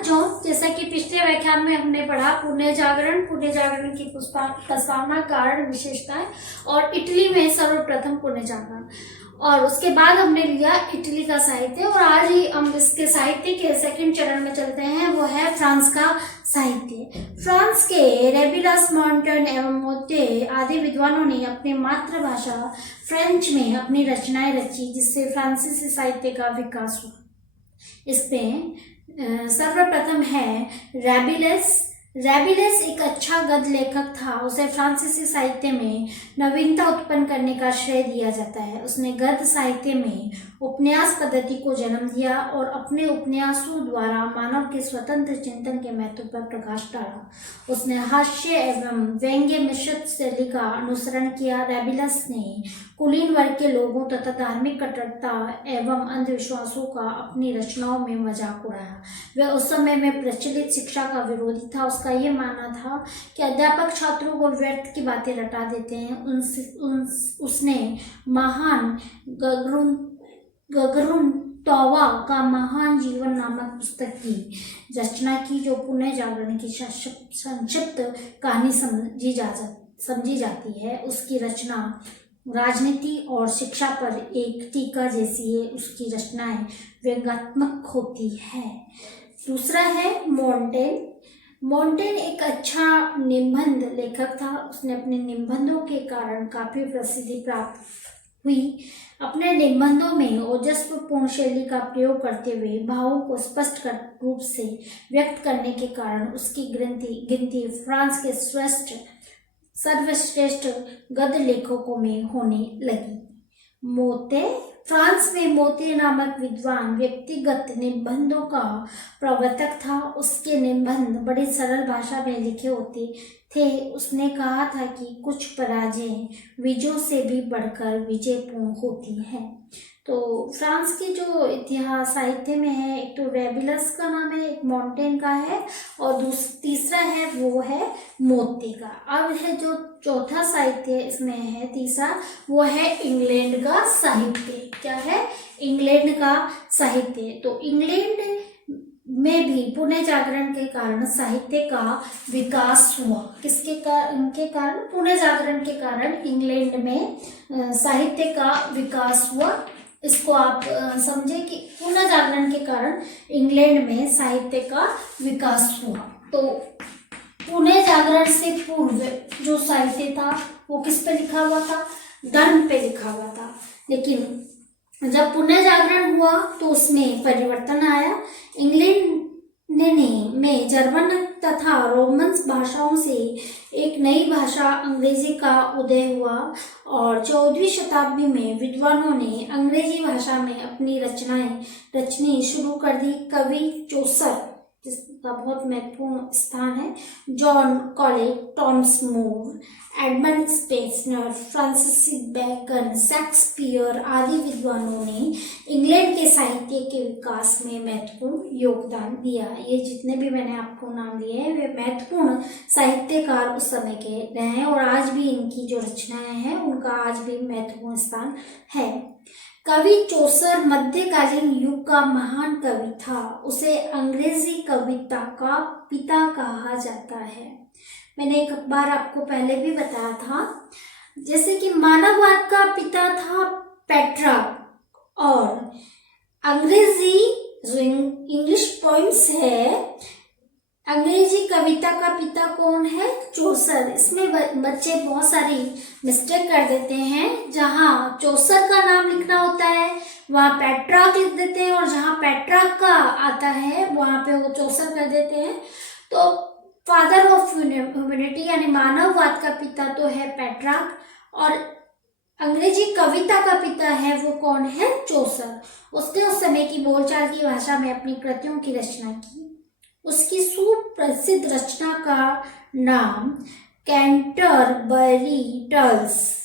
बच्चों, जैसा कि पिछले व्याख्यान में हमने पढ़ा पुण्य जागरण की प्रस्तावना, कारण, विशेषताएं और इटली में सर्वप्रथम पुण्य जागरण, और उसके बाद हमने लिया इटली का साहित्य। और आज ही हम इसके साहित्य के सेकंड चरण में चलते हैं, वो है फ्रांस का साहित्य। फ्रांस के रेबिलस, मॉन्टेन एवं मोत्ते आदि विद्वानों ने अपनी मातृभाषा फ्रेंच में अपनी रचनाएं रची, जिससे फ्रांसीसी साहित्य का विकास हुआ। इसमें सर्वप्रथम है रेबिलस। रेबिलस एक अच्छा गद्य लेखक था। उसे फ्रांसीसी साहित्य में नवीनता उत्पन्न करने का श्रेय दिया जाता है। उसने गद्य साहित्य में उपन्यास पद्धति को जन्म दिया और अपने उपन्यासों द्वारा मानव के स्वतंत्र चिंतन के महत्व पर प्रकाश डाला। उसने हास्य एवं व्यंग्य मिश्रित शैली का अनुसरण किया। रेबिलस ने कुलीन वर्ग के लोगों तथा धार्मिक कट्टरता एवं अंधविश्वासों का अपनी रचनाओं में मजाक उड़ाया। वह उस समय में प्रचलित शिक्षा का विरोधी था। उसका ये मानना था कि अध्यापक छात्रों को व्यर्थ की बातें रटा देते हैं। उसने महान गगरुन तौवा का महान जीवन नामक पुस्तक की रचना की, जो पुण्य जागरण की संक्षिप्त कहानी समझी जाती है। उसकी रचना राजनीति और शिक्षा पर एक टीका जैसी है। उसकी रचनाएं व्यंग्यात्मक होती है। दूसरा है मोंटेन। मोंटेन एक अच्छा निबंध लेखक था। उसने अपने निबंधों के कारण काफी प्रसिद्धि प्राप्त हुई। अपने निबंधों में ओजस्वपूर्ण शैली का प्रयोग करते हुए भावों को स्पष्ट रूप से व्यक्त करने के कारण उसकी गिनती फ्रांस के सर्वश्रेष्ठ गद्य लेखकों में होने लगी। मोत्ते। फ्रांस में मोत्ते नामक विद्वान व्यक्तिगत निबंधों का प्रवर्तक था। उसके निबंध बड़ी सरल भाषा में लिखे होते थे। उसने कहा था कि कुछ पराजय विजयों से भी बढ़कर विजयपूर्ण होती है। तो फ्रांस की जो इतिहास साहित्य में है, एक तो रेबिलस का नाम है, एक मॉन्टेन का है, और तीसरा है वो है मोत्ते का। अब है जो चौथा साहित्य इसमें है, तीसरा, वो है इंग्लैंड का साहित्य। क्या है? इंग्लैंड का साहित्य। तो इंग्लैंड में भी पुण्य जागरण के कारण साहित्य का विकास हुआ। किसके कारण? इनके कारण, पुण्य जागरण के कारण इंग्लैंड में साहित्य का विकास हुआ। इसको आप समझे कि पुण्य जागरण के कारण इंग्लैंड में साहित्य का विकास हुआ। तो पुण्य जागरण से पूर्व जो साहित्य था वो किस पे लिखा हुआ था? धर्म पे लिखा हुआ था। लेकिन जब पुण्य जागरण हुआ तो उसमें परिवर्तन आया। इंग्लैंड में जर्मन तथा रोमन्स भाषाओं से एक नई भाषा अंग्रेजी का उदय हुआ और 14वीं शताब्दी में विद्वानों ने अंग्रेजी भाषा में अपनी रचनाएं रचनी शुरू कर दी। कवि चौसर, जिसका बहुत महत्वपूर्ण स्थान है, John Colet, Thomas More, Edmund Spenser, Francis Bacon, Shakespeare आदि विद्वानों ने इंग्लैंड के साहित्य के विकास में महत्वपूर्ण योगदान दिया। ये जितने भी मैंने आपको नाम लिए हैं वे महत्वपूर्ण साहित्यकार उस समय के रहे हैं और आज भी इनकी जो रचनाएं हैं उनका आज भी महत्वपूर्ण स्थान है। कवि चौसर मध्यकालीन युग का महान कवि था। उसे अंग्रेजी कविता का पिता कहा जाता है। मैंने एक बार आपको पहले भी बताया था, जैसे कि मानववाद का पिता था पेट्रार्क, और अंग्रेजी जो इंग्लिश पोइम्स है, अंग्रेजी कविता का पिता कौन है? चौसर। इसमें बच्चे बहुत सारी मिस्टेक कर देते हैं। जहाँ चौसर का नाम लिखना होता है वहाँ पेट्रार्क लिख देते हैं, और जहाँ पेट्रार्क का आता है वहाँ पे वो चौसर कर देते हैं। तो फादर ऑफ ह्यूमैनिटी यानी मानववाद का पिता तो है पेट्रार्क, और अंग्रेजी कविता का पिता है वो कौन है? चौसर। उसने उस समय की बोलचाल की भाषा में अपनी कृतियों की रचना की। उसकी सुप्रसिद्ध रचना का नाम कैंटरबरी ट्रेल्स।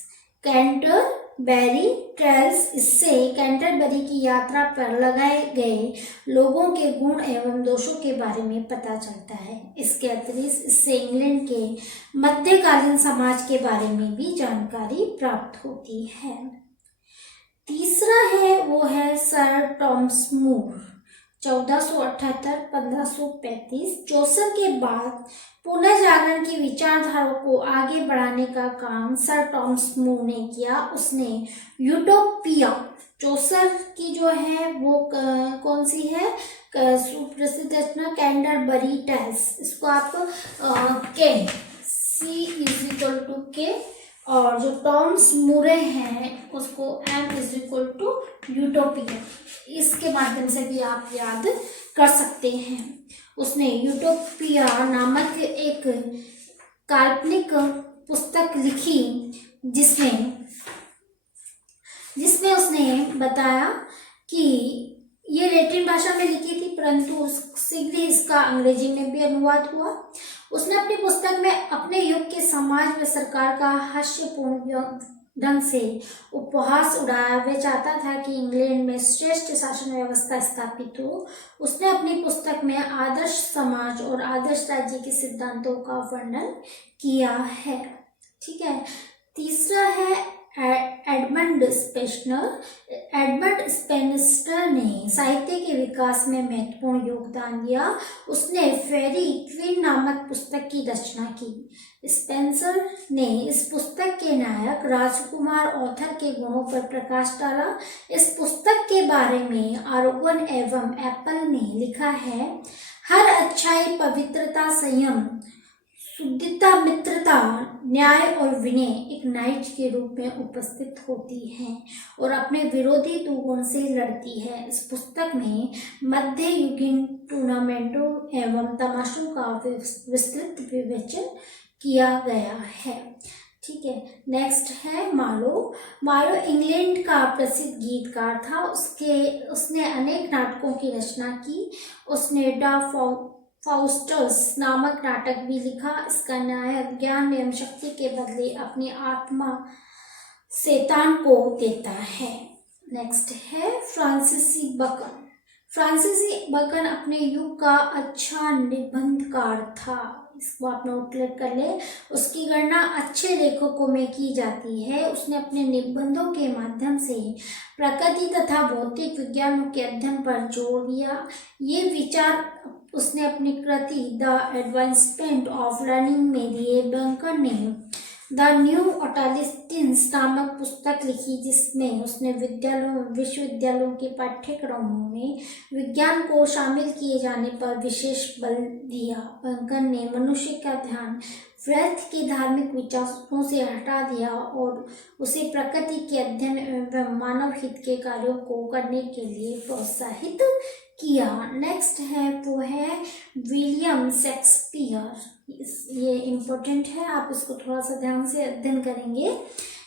इससे कैंटरबरी की यात्रा पर लगाए गए लोगों के गुण एवं दोषों के बारे में पता चलता है। इसके अतिरिक्त इससे इंग्लैंड के मध्यकालीन समाज के बारे में भी जानकारी प्राप्त होती है। तीसरा है वो है सर टॉमस मूर, 1478 1535। चौसर के बाद पुनर्जागरण की विचारधारा को आगे बढ़ाने का काम सर टॉमस मूर ने किया। उसने यूटोपिया, चौसर की जो है वो कौन सी है सुप्रसिद्ध रचना, कैंटरबरी टेल्स, इसको आप के C=K, और जो टॉमस मूरे हैं उसको M=, यूटोपिया, इसके माध्यम से भी आप याद कर सकते हैं। उसने यूटोपिया नामक एक काल्पनिक पुस्तक लिखी जिसमें उसने बताया कि ये लैटिन भाषा में लिखी थी, परंतु शीघ्र ही इसका अंग्रेजी में भी अनुवाद हुआ। उसने अपनी पुस्तक में अपने युग के समाज में सरकार का हास्यपूर्ण ढंग से उपहास उड़ाया। वह चाहता था कि इंग्लैंड में श्रेष्ठ शासन व्यवस्था स्थापित हो। उसने अपनी पुस्तक में आदर्श समाज और आदर्श राज्य के सिद्धांतों का वर्णन किया है। ठीक है। तीसरा है एडमंड स्पेंसर ने साहित्य के विकास में महत्वपूर्ण योगदान दिया। उसने फेरी क्वीन नामक पुस्तक की रचना की। स्पेंसर ने इस पुस्तक के नायक राजकुमार ऑथर के गुणों पर प्रकाश डाला। इस पुस्तक के बारे में आरोगन एवं एप्पल ने लिखा है, हर अच्छाई, पवित्रता, संयम, शुद्धता, मित्रता, न्याय और विनय एक नाइट के रूप में उपस्थित होती है और अपने विरोधी दुगुण से लड़ती है। इस पुस्तक में मध्ययुगीन टूर्नामेंटों एवं तमाशों का विस्तृत विवेचन किया गया है। ठीक है। नेक्स्ट है मार्लो इंग्लैंड का प्रसिद्ध गीतकार था। उसने अनेक नाटकों की रचना की। उसने फाउस्टस नामक नाटक भी लिखा। इसका नायक ज्ञान एवं शक्ति के बदले अपनी आत्मा शैतान को देता है। नेक्स्ट है फ्रांसीसी बकन अपने युग का अच्छा निबंधकार था। इसको आप नोट कर ले। उसकी गणना अच्छे लेखकों में की जाती है। उसने अपने निबंधों के माध्यम से प्रकृति तथा भौतिक विज्ञानों के अध्ययन पर जोर दिया। ये विचार उसने अपनी कृति द एडवांसमेंट ऑफ लर्निंग में दिए। बकन ने द न्यू ऑटलिस्टिन्स नामक पुस्तक लिखी, जिसमें उसने विश्वविद्यालयों के पाठ्यक्रमों में विज्ञान को शामिल किए जाने पर विशेष बल दिया। बकन ने मनुष्य का ध्यान व्यर्थ के धार्मिक विचारों से हटा दिया और उसे प्रकृति के अध्ययन एवं मानव हित के कार्यों को करने के लिए प्रोत्साहित किया। नेक्स्ट है वो है विलियम शेक्सपियर। ये इम्पोर्टेंट है, आप इसको थोड़ा सा ध्यान से अध्ययन करेंगे।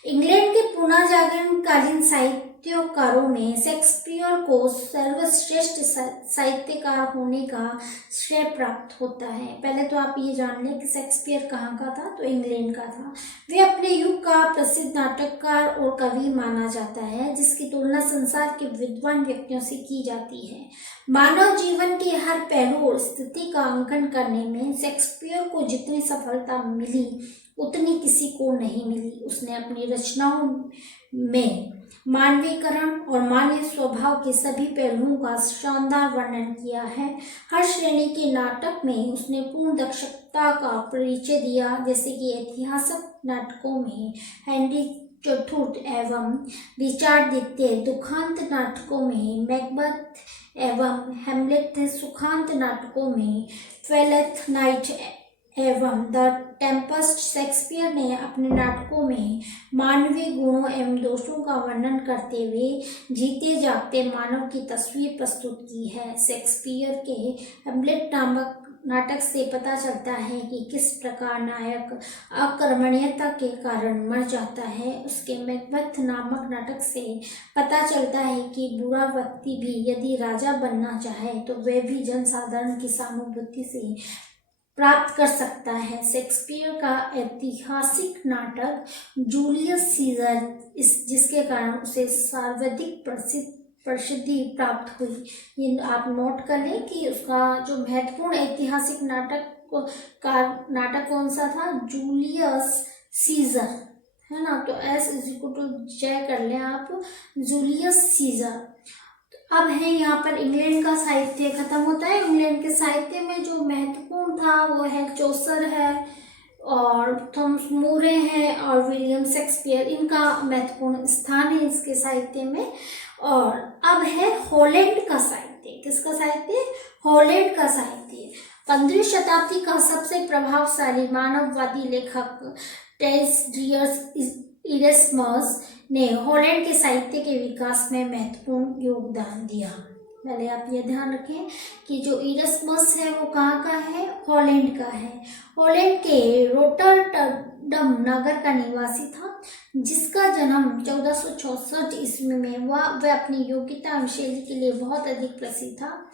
इंग्लैंड के पुनर्जागरण कालीन साहित्यकारों में शेक्सपियर को सर्वश्रेष्ठ साहित्यकार होने का श्रेय प्राप्त होता है। पहले तो आप ये जान लें कि शेक्सपियर कहाँ का था, तो इंग्लैंड का था। वे अपने युग का प्रसिद्ध नाटककार और कवि माना जाता है, जिसकी तुलना संसार के विद्वान व्यक्तियों से की जाती है। मानव जीवन के हर पहलू और स्थिति का अंकन करने में शेक्सपियर को जितनी सफलता मिली उतनी किसी को नहीं मिली। उसने अपनी रचनाओं में मानवीकरण और मानवीय स्वभाव के सभी पहलुओं का शानदार वर्णन किया है। हर श्रेणी के नाटक में उसने पूर्ण दक्षता का परिचय दिया, जैसे कि ऐतिहासिक नाटकों में हेनरी चतुर्थ एवं रिचार्ड द्वितीय, दुखांत नाटकों में मैकबेथ एवं हेमलेट, सुखांत नाटकों में ट्वेल्थ नाइट एवं द टेम्पेस्ट। शेक्सपियर ने अपने नाटकों में मानवीय गुणों एवं दोषों का वर्णन करते हुए जीते जागते मानव की तस्वीर प्रस्तुत की है। शेक्सपियर के हेमलेट नामक नाटक से पता चलता है कि किस प्रकार नायक अकर्मण्यता के कारण मर जाता है। उसके मैकबेथ नामक नाटक से पता चलता है कि बुरा व्यक्ति भी यदि राजा बनना चाहे तो वह भी जनसाधारण की सहानुभूति से प्राप्त कर सकता है। शेक्सपियर का ऐतिहासिक नाटक जूलियस सीजर, जिसके कारण उसे सर्वाधिक प्रसिद्धि प्राप्त हुई। ये आप नोट कर लें कि उसका जो महत्वपूर्ण ऐतिहासिक नाटक कौन सा था, जूलियस सीजर, है ना। तो S = J कर लें आप, जूलियस सीजर। अब है यहाँ पर इंग्लैंड का साहित्य खत्म होता है। इंग्लैंड के साहित्य में जो महत्वपूर्ण था वो है चौसर है और थॉमस मोरे हैं और विलियम शेक्सपियर, इनका महत्वपूर्ण स्थान है इसके साहित्य में। और अब है हॉलैंड का साहित्य। किसका साहित्य? हॉलैंड का साहित्य। 15वीं शताब्दी का सबसे प्रभावशाली मानववादी लेखक टेस्डियस इरेस्मस ने हॉलैंड के साहित्य के विकास में महत्वपूर्ण योगदान दिया। पहले आप ये ध्यान रखें कि जो इरेस्मस है वो कहाँ का है? हॉलैंड का है। हॉलैंड के रोटरडम नगर का निवासी था, जिसका जन्म 1464 ईस्वी में हुआ। वह अपनी योग्यता एवं शैली के लिए बहुत अधिक प्रसिद्ध था।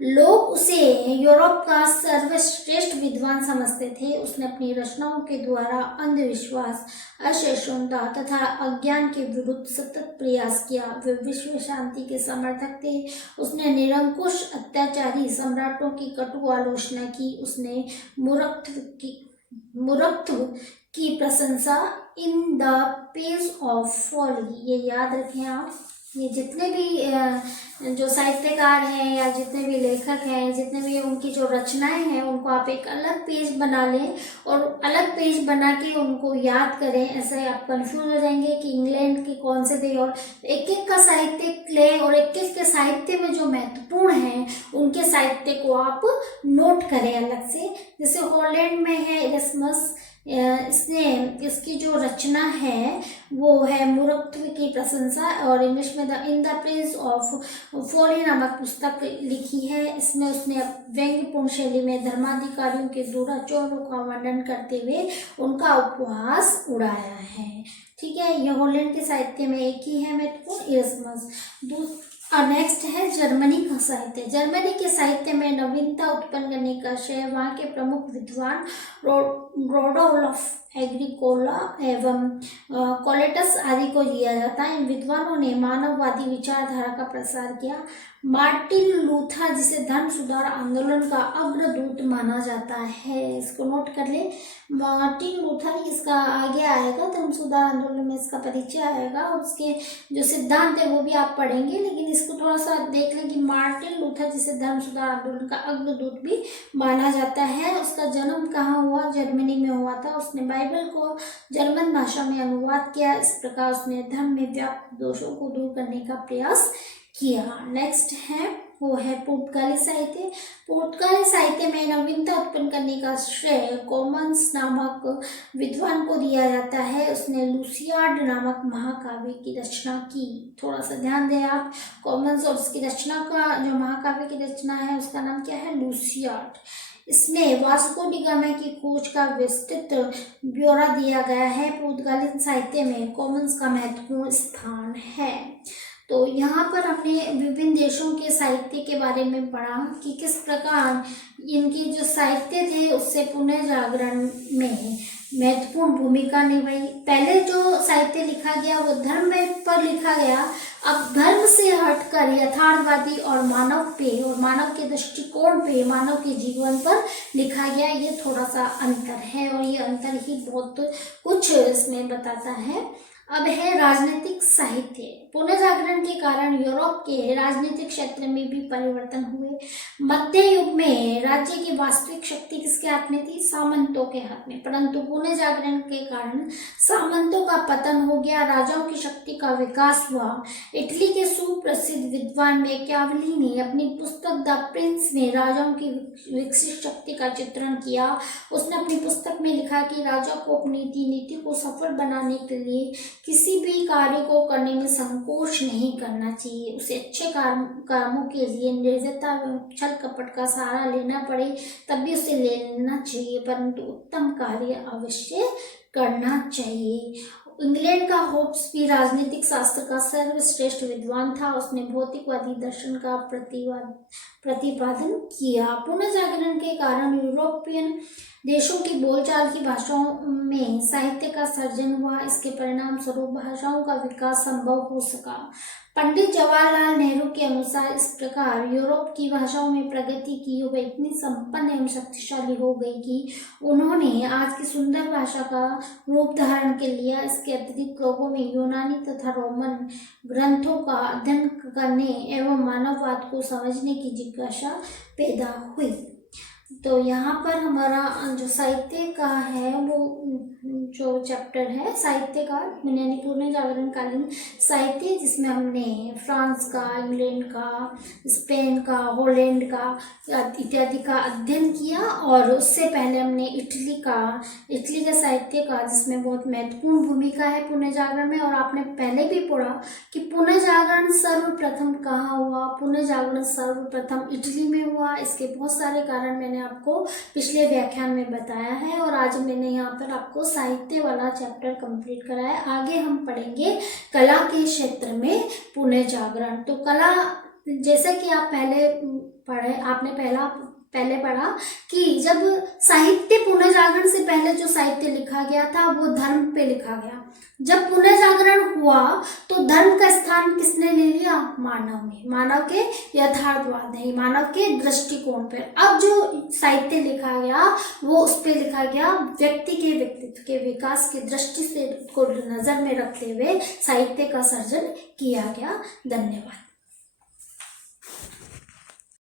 लोग उसे यूरोप का सर्वश्रेष्ठ विद्वान समझते थे। उसने अपनी रचनाओं के द्वारा अंधविश्वास, असहिष्णुता तथा अज्ञान के विरुद्ध सतत प्रयास किया। वे विश्व शांति के समर्थक थे। उसने निरंकुश अत्याचारी सम्राटों की कटु आलोचना की। उसने मूर्खत्व की प्रशंसा in the praise of folly. ये याद रखें आप। ये जितने भी जो साहित्यकार हैं या जितने भी लेखक हैं, जितने भी उनकी जो रचनाएं हैं, उनको आप एक अलग पेज बना लें और अलग पेज बना के उनको याद करें। ऐसे आप कंफ्यूज हो जाएंगे कि इंग्लैंड के कौन से थे, और एक एक का साहित्य लें और एक एक के साहित्य में जो महत्वपूर्ण हैं उनके साहित्य को आप नोट करें अलग से। जैसे हॉलैंड में है इरेस्मस, इसकी जो रचना है वो है मूर्खत्व की प्रशंसा, और इंग्लिश में in the praise of folly नामक पुस्तक लिखी है। इसमें उसने व्यंग्यपूर्ण शैली में धर्माधिकारियों के दुराचारों का वर्णन करते हुए उनका उपहास उड़ाया है। ठीक है, यह हॉलैंड के साहित्य में एक ही है महत्वपूर्ण, इरेस्मस। नेक्स्ट है जर्मनी का साहित्य। जर्मनी के साहित्य में नवीनता उत्पन्न करने का श्रेय वहाँ के प्रमुख विद्वान रोडोल्फ एग्रीकोला एवं कोलेटस आदि को दिया जाता है। इन विद्वानों ने मानववादी विचारधारा का प्रसार किया। मार्टिन लूथर, जिसे धर्म सुधार आंदोलन का अग्रदूत माना जाता है, इसको नोट कर ले। मार्टिन लूथर, इसका आगे आएगा, धर्म सुधार आंदोलन में इसका परिचय आएगा और उसके जो सिद्धांत है वो भी आप पढ़ेंगे, लेकिन इसको थोड़ा सा देख लें कि मार्टिन लूथर, जिसे धर्म सुधार आंदोलन का अग्रदूत भी माना जाता है, उसका जन्म कहाँ हुआ? जर्मनी में हुआ था। उसने बाइबल को जर्मन भाषा में अनुवाद किया। इस प्रकार उसने धर्म में व्याप्त दोषों को दूर करने का प्रयास किया। नेक्स्ट है वो है पुर्तगाली साहित्य। पुर्तगाली साहित्य में नवीनता उत्पन्न करने का श्रेय कॉमन्स नामक विद्वान को दिया जाता है। उसने लूसियाड नामक महाकाव्य की रचना की। थोड़ा सा ध्यान दें आप, कॉमन्स और उसकी रचना का जो महाकाव्य की रचना है उसका नाम क्या है? लूसियाड। इसमें वास्को डी गामा की खोज का विस्तृत ब्यौरा दिया गया है। पुर्तगाली साहित्य में कॉमन्स का महत्वपूर्ण स्थान है। तो यहाँ पर हमने विभिन्न देशों के साहित्य के बारे में पढ़ा कि किस प्रकार इनकी जो साहित्य थे उससे पुनः जागरण में महत्वपूर्ण भूमिका निभाई। पहले जो साहित्य लिखा गया वो धर्म पर लिखा गया। अब धर्म से हटकर यथार्थवादी और मानव पे और मानव के दृष्टिकोण पे, मानव के जीवन पर लिखा गया। ये थोड़ा सा अंतर है और ये अंतर ही बहुत कुछ इसमें बताता है। अब है राजनीतिक साहित्य। पुनः जागरण के कारण यूरोप के राजनीतिक क्षेत्र में भी परिवर्तन हुए। मध्य युग में राज्य की वास्तविक शक्ति किसके हाथ में थी? सामंतों के हाथ में। परंतु पुनः जागरण के कारण सामंतों का पतन हो गया, राजाओं की शक्ति का विकास हुआ। इटली के सुप्रसिद्ध विद्वान मैकियावेली ने अपनी पुस्तक द प्रिंस में राजाओं की विकसित शक्ति का चित्रण किया। उसने अपनी पुस्तक में लिखा कि राजा को अपनी नीति को सफल बनाने के लिए किसी भी कार्य को करने में संकोच नहीं करना चाहिए। उसे अच्छे कामों के लिए निर्दयता व छल कपट का सहारा लेना पड़े तब भी उसे ले लेना चाहिए, परंतु उत्तम कार्य अवश्य करना चाहिए। इंग्लैंड का होब्स भी राजनीतिक शास्त्र का सर्वश्रेष्ठ विद्वान था। उसने भौतिकवादी दर्शन का प्रतिपादन किया। पुनः जागरण के कारण यूरोपियन देशों की बोलचाल की भाषाओं में साहित्य का सर्जन हुआ। इसके परिणाम स्वरूप भाषाओं का विकास संभव हो सका। पंडित जवाहरलाल नेहरू के अनुसार इस प्रकार यूरोप की भाषाओं में प्रगति की, वह इतनी संपन्न एवं शक्तिशाली हो गई कि उन्होंने आज की सुंदर भाषा का रूप धारण कर लिया। इसके अतिरिक्त लोगों में यूनानी तथा रोमन ग्रंथों का अध्ययन करने एवं मानववाद को समझने की जिज्ञासा पैदा हुई। तो यहाँ पर हमारा जो साहित्य का है वो जो चैप्टर है साहित्य का यानी पूर्ण जागरण कालीन साहित्य, जिसमें हमने फ्रांस का, इंग्लैंड का, स्पेन का, हॉलैंड का इत्यादि का अध्ययन किया। और उससे पहले हमने इटली का साहित्य का, जिसमें बहुत महत्वपूर्ण भूमिका है पुनः जागरण में। और आपने पहले भी पढ़ा कि पुनः जागरण सर्वप्रथम कहाँ हुआ। पुनः जागरण सर्वप्रथम इटली में हुआ। इसके बहुत सारे कारण मैंने आपको पिछले व्याख्यान में बताया है और आज मैंने यहाँ पर आपको साहित्य वाला चैप्टर कंप्लीट कराया है। आगे हम पढ़ेंगे कला के क्षेत्र में पुनः जागरण। तो कला, जैसे कि आप आपने पहले पढ़ा कि जब साहित्य पुनः जागरण से पहले जो साहित्य लिखा गया था वो धर्म पे लिखा गया। जब पुनः जागरण हुआ तो धर्म का स्थान किसने ले लिया? मानव ने, मानव के यथार्थवाद नहीं, मानव के दृष्टिकोण पर। अब जो साहित्य लिखा गया वो उस पे लिखा गया व्यक्ति के व्यक्तित्व के विकास की दृष्टि से को नजर में रखते हुए साहित्य का सर्जन किया गया। धन्यवाद।